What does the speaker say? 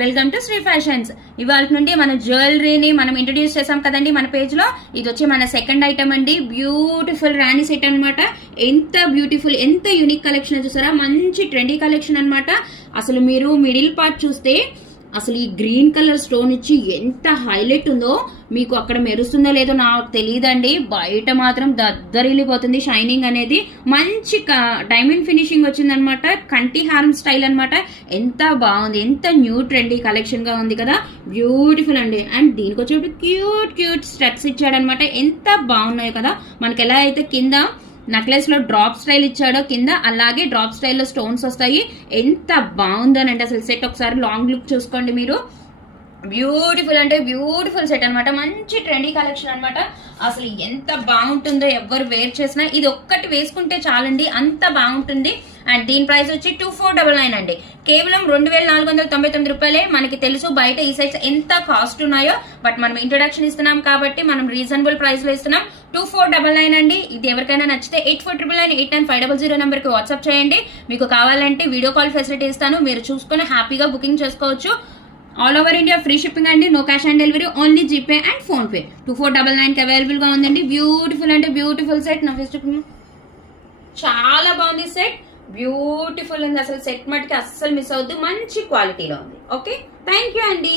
Welcome to Shri fashions. ఇవాళ నుండి మన జ్యువెలరీని మనం ఇంట్రడ్యూస్ చేసాం కదండి మన పేజ్ లో. ఇది వచ్చి మన సెకండ్ ఐటమ్ అండి. బ్యూటిఫుల్ రాణి సెట్ అనమాట. ఎంత బ్యూటిఫుల్, ఎంత యూనిక్ కలెక్షన్ చూసారా, మంచి ట్రెండీ కలెక్షన్ అనమాట. అసలు మీరు మిడిల్ పార్ట్ చూస్తే అసలు ఈ గ్రీన్ కలర్ స్టోన్ ఇచ్చి ఎంత హైలైట్ ఉందో, మీకు అక్కడ మెరుస్తుందో లేదో నాకు తెలియదండి, బయట మాత్రం దద్దరిల్లిపోతుంది షైనింగ్ అనేది. మంచి డైమండ్ ఫినిషింగ్ వచ్చిందనమాట, కంటి హారం స్టైల్ అనమాట. ఎంత బాగుంది, ఎంత న్యూ ట్రెండీ కలెక్షన్ గా ఉంది కదా, బ్యూటిఫుల్ అండి. అండ్ దీనికి వచ్చేప్పుడు క్యూట్ క్యూట్ స్టడ్స్ ఇచ్చాడనమాట, ఎంత బాగున్నాయి కదా. మనకి ఎలా అయితే కింద నెక్లెస్ లో డ్రాప్ స్టైల్ ఇచ్చాడో కింద, అలాగే డ్రాప్ స్టైల్లో స్టోన్స్ వస్తాయి. ఎంత బాగుందనంటే అసలు సెట్ ఒకసారి లాంగ్ లుక్ చూసుకోండి మీరు. బ్యూటిఫుల్ అంటే బ్యూటిఫుల్ సెట్ అనమాట, మంచి ట్రెండీ కలెక్షన్ అనమాట. అసలు ఎంత బాగుంటుందో, ఎవరు వేర్ చేసినా ఇది ఒక్కటి వేసుకుంటే చాలండి, అంత బాగుంటుంది. అండ్ దీని ప్రైస్ వచ్చి 2499 అండి, కేవలం 2499 రూపాయలే. మనకి తెలుసు బయట ఈ సైట్స్ ఎంత కాస్ట్ ఉన్నాయో, బట్ మనం ఇంట్రొడక్షన్ ఇస్తున్నాం కాబట్టి మనం రీజనబుల్ ప్రైస్ లో ఇస్తున్నాం. 2499 అండి. ఇది ఎవరికైనా నచ్చితే 84998950 నెంబర్ కి వాట్సాప్ చేయండి. మీకు కావాలంటే వీడియో కాల్ ఫెసిలిటీ ఇస్తాను, మీరు చూసుకొని హ్యాపీగా బుకింగ్ చేసుకోవచ్చు. All over India free shipping అండి, no cash on delivery, only GPay and PhonePe. 2499 కి అవైలబుల్ గా ఉందండి. బ్యూటిఫుల్ అంటే బ్యూటిఫుల్ సెట్. నా ఫేస్ చాలా బాగుంది సెట్, బ్యూటిఫుల్ ఉంది. అసలు సెట్ మటుకి అస్సలు మిస్ అవద్దు, మంచి క్వాలిటీలో ఉంది. ఓకే, థ్యాంక్ యూ అండి.